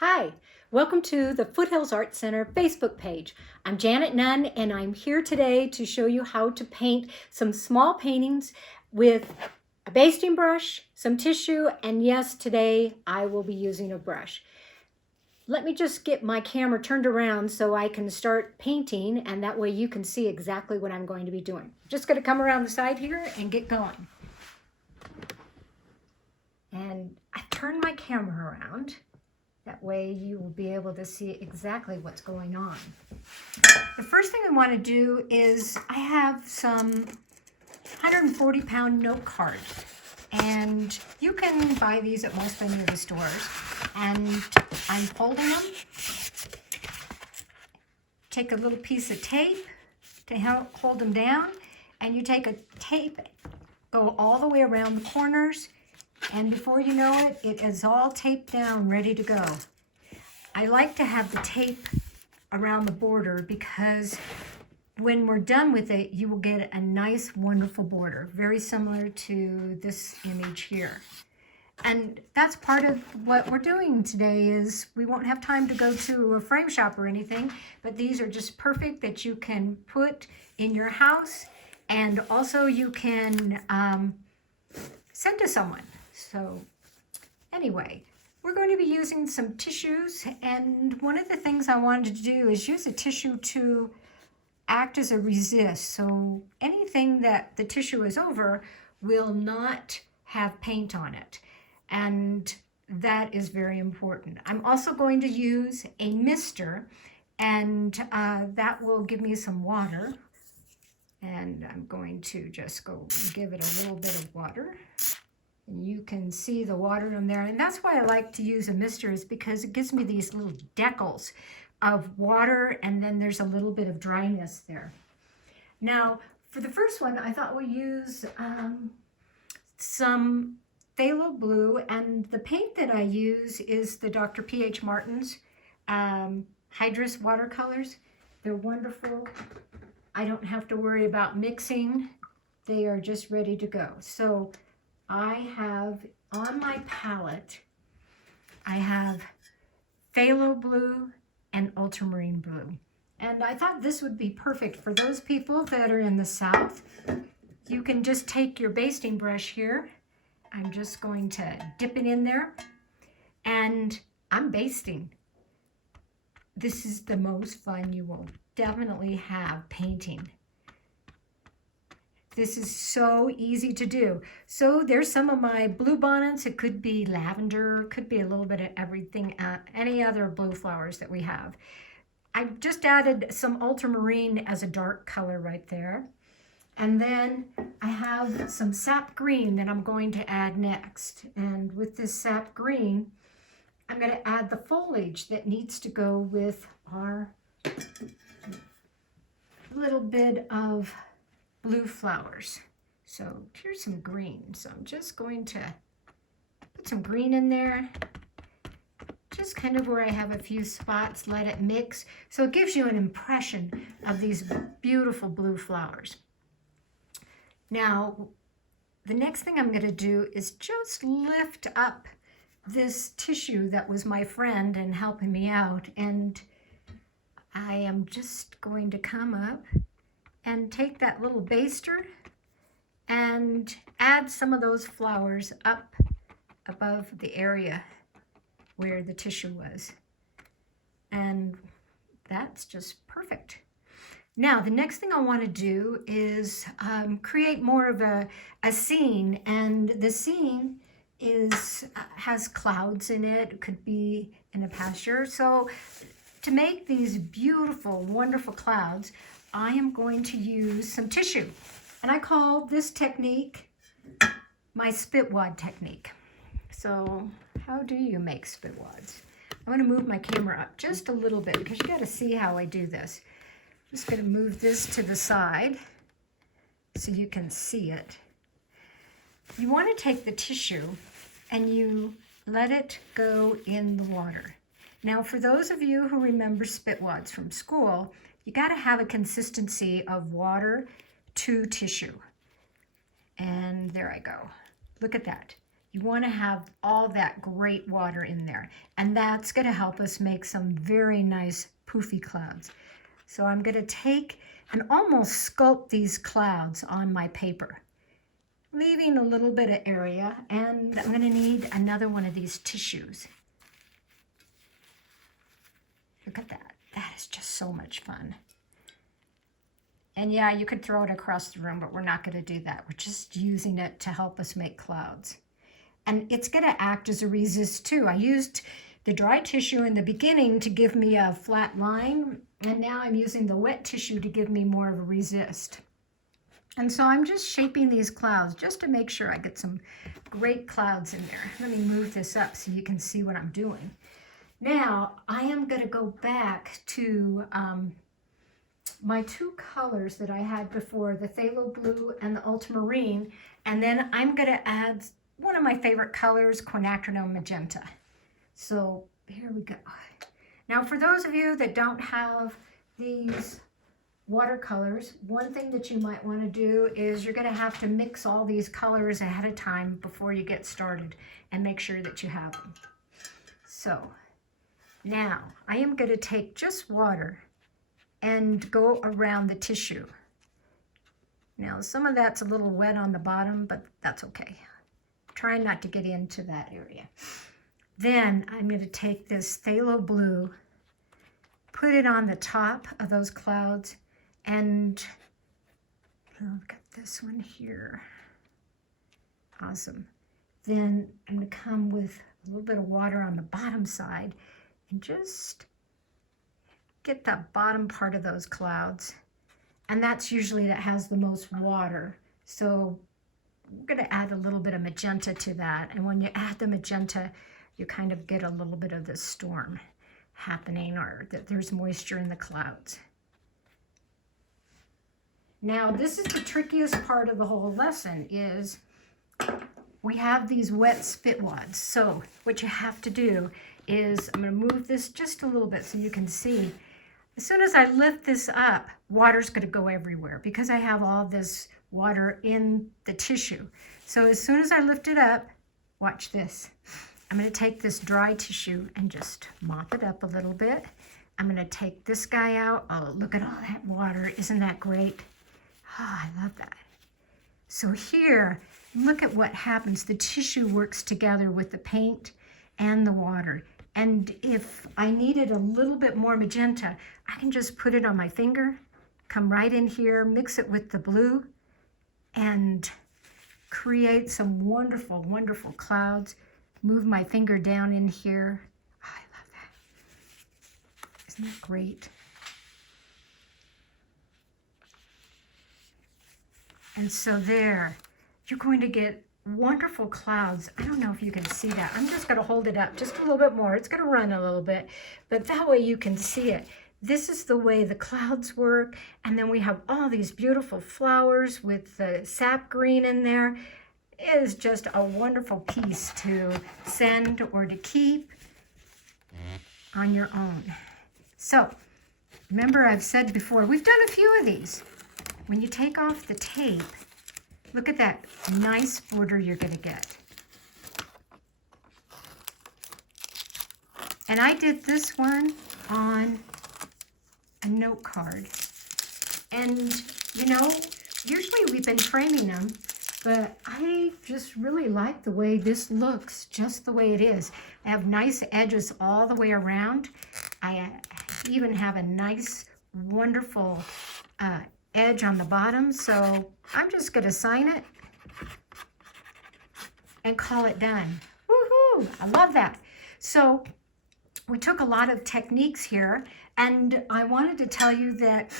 Hi, welcome to the Foothills Art Center Facebook page. I'm Janet Nunn and I'm here today to show you how to paint some small paintings with a basting brush, some tissue, and yes, today I will be using a brush. Let me just get my camera turned around so I can start painting, and that way you can see exactly what I'm going to be doing. Just going to come around the side here and get going. And I turned my camera around. That way you will be able to see exactly what's going on. The first thing I want to do is I have some 140-pound note cards. And you can buy these at most any of the stores. And I'm folding them. Take a little piece of tape to help hold them down. And you take a tape, go all the way around the corners. And before you know it, it is all taped down, ready to go. I like to have the tape around the border because when we're done with it, you will get a nice, wonderful border, very similar to this image here. And that's part of what we're doing today is we won't have time to go to a frame shop or anything, but these are just perfect that you can put in your house, and also you can send to someone. So anyway, we're going to be using some tissues, and one of the things I wanted to do is use a tissue to act as a resist. So anything that the tissue is over will not have paint on it, and that is very important. I'm also going to use a mister, and that will give me some water, and I'm going to just go give it a little bit of water. You can see the water in there, and that's why I like to use a mister, is because it gives me these little decals of water, and then there's a little bit of dryness there. Now, for the first one, I thought we'll use some Phthalo Blue, and the paint that I use is the Dr. P.H. Martin's Hydrus watercolors. They're wonderful. I don't have to worry about mixing. They are just ready to go. So I have on my palette, I have Phthalo Blue and Ultramarine Blue. And I thought this would be perfect for those people that are in the South. You can just take your basting brush here. I'm just going to dip it in there, and I'm basting. This is the most fun you will definitely have painting. This is so easy to do. So there's some of my blue bonnets. It could be lavender, could be a little bit of everything, any other blue flowers that we have. I've just added some ultramarine as a dark color right there. And then I have some sap green that I'm going to add next. And with this sap green, I'm going to add the foliage that needs to go with our little bit of blue flowers. So here's some green. So I'm just going to put some green in there, just kind of where I have a few spots, let it mix. So it gives you an impression of these beautiful blue flowers. Now, the next thing I'm going to do is just lift up this tissue that was my friend and helping me out. And I am just going to come up and take that little baster and add some of those flowers up above the area where the tissue was. And that's just perfect. Now, the next thing I want to do is create more of a scene, and the scene has clouds in it. It could be in a pasture. So to make these beautiful, wonderful clouds, I am going to use some tissue. And I call this technique my spit wad technique. So how do you make spit wads? I'm going to move my camera up just a little bit because you got to see how I do this. I'm just going to move this to the side so you can see it. You want to take the tissue and you let it go in the water. Now, for those of you who remember spit wads from school, you got to have a consistency of water to tissue. And there I go. Look at that. You want to have all that great water in there. And that's going to help us make some very nice poofy clouds. So I'm going to take and almost sculpt these clouds on my paper, leaving a little bit of area. And I'm going to need another one of these tissues. Look at that. That is just so much fun. And yeah, you could throw it across the room, but we're not going to do that. We're just using it to help us make clouds. And it's going to act as a resist too. I used the dry tissue in the beginning to give me a flat line, and now I'm using the wet tissue to give me more of a resist. And so I'm just shaping these clouds just to make sure I get some great clouds in there. Let me move this up so you can see what I'm doing. Now I am going to go back to my two colors that I had before, the Phthalo Blue and the Ultramarine, and then I'm going to add one of my favorite colors, Quinacridone Magenta. So here we go. Now for those of you that don't have these watercolors, one thing that you might want to do is you're going to have to mix all these colors ahead of time before you get started and make sure that you have them. So now I am going to take just water and go around the tissue. Now some of that's a little wet on the bottom, but that's okay. Try not to get into that area. Then I'm going to take this Phthalo Blue, put it on the top of those clouds, and look at this one here. Awesome. Then I'm going to come with a little bit of water on the bottom side and just get that bottom part of those clouds. And that's usually that has the most water. So we're going to add a little bit of magenta to that. And when you add the magenta, you kind of get a little bit of the storm happening, or that there's moisture in the clouds. Now, this is the trickiest part of the whole lesson, is we have these wet spit wads. So what you have to do is, I'm going to move this just a little bit so you can see. As soon as I lift this up, water's going to go everywhere because I have all this water in the tissue. So as soon as I lift it up, watch this. I'm going to take this dry tissue and just mop it up a little bit. I'm going to take this guy out. Oh, look at all that water. Isn't that great? Oh, I love that. So here, look at what happens. The tissue works together with the paint and the water. And if I needed a little bit more magenta, I can just put it on my finger, come right in here, mix it with the blue, and create some wonderful, wonderful clouds. Move my finger down in here. Oh, I love that. Isn't that great? And so there, you're going to get wonderful clouds. I don't know if you can see that. I'm just going to hold it up just a little bit more. It's going to run a little bit, but that way you can see it. This is the way the clouds work. And then we have all these beautiful flowers with the sap green in there. It is just a wonderful piece to send or to keep on your own. So remember, I've said before, we've done a few of these. When you take off the tape, look at that nice border you're going to get. And I did this one on a note card. And, you know, usually we've been framing them, but I just really like the way this looks, just the way it is. I have nice edges all the way around. I even have a nice, wonderful edge on the bottom. So I'm just going to sign it and call it done. Woohoo! I love that. So we took a lot of techniques here, and I wanted to tell you that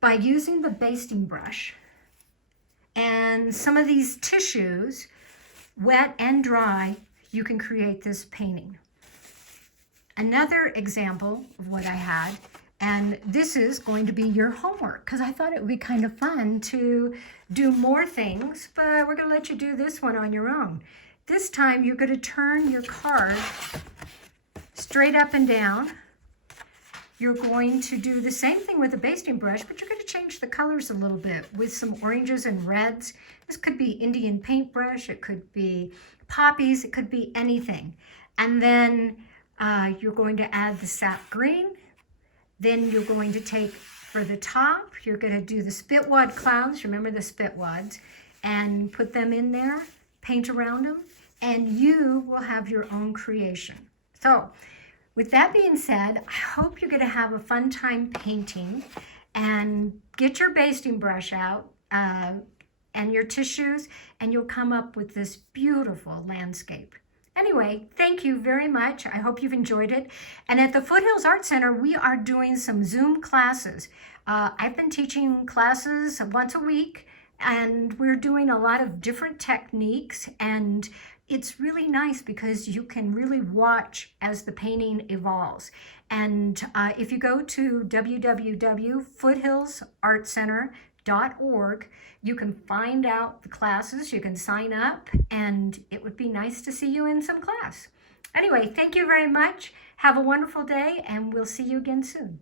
by using the basting brush and some of these tissues, wet and dry, you can create this painting. Another example of what I had, and this is going to be your homework, because I thought it would be kind of fun to do more things, but we're going to let you do this one on your own. This time you're going to turn your card straight up and down. You're going to do the same thing with the basting brush, but you're going to change change the colors a little bit with some oranges and reds. This could be Indian paintbrush, it could be poppies, it could be anything. And then you're going to add the sap green. Then you're going to take, for the top, you're going to do the spit wad clouds, remember the spit wads, and put them in there, paint around them, and you will have your own creation. So, with that being said, I hope you're going to have a fun time painting, and get your basting brush out and your tissues, and you'll come up with this beautiful landscape. Anyway, thank you very much. I hope you've enjoyed it. And at the Foothills Art Center, we are doing some Zoom classes. I've been teaching classes once a week, and we're doing a lot of different techniques, and it's really nice because you can really watch as the painting evolves. And if you go to www.foothillsartcenter.org, you can find out the classes, you can sign up, and it would be nice to see you in some class. Anyway, thank you very much. Have a wonderful day, and we'll see you again soon.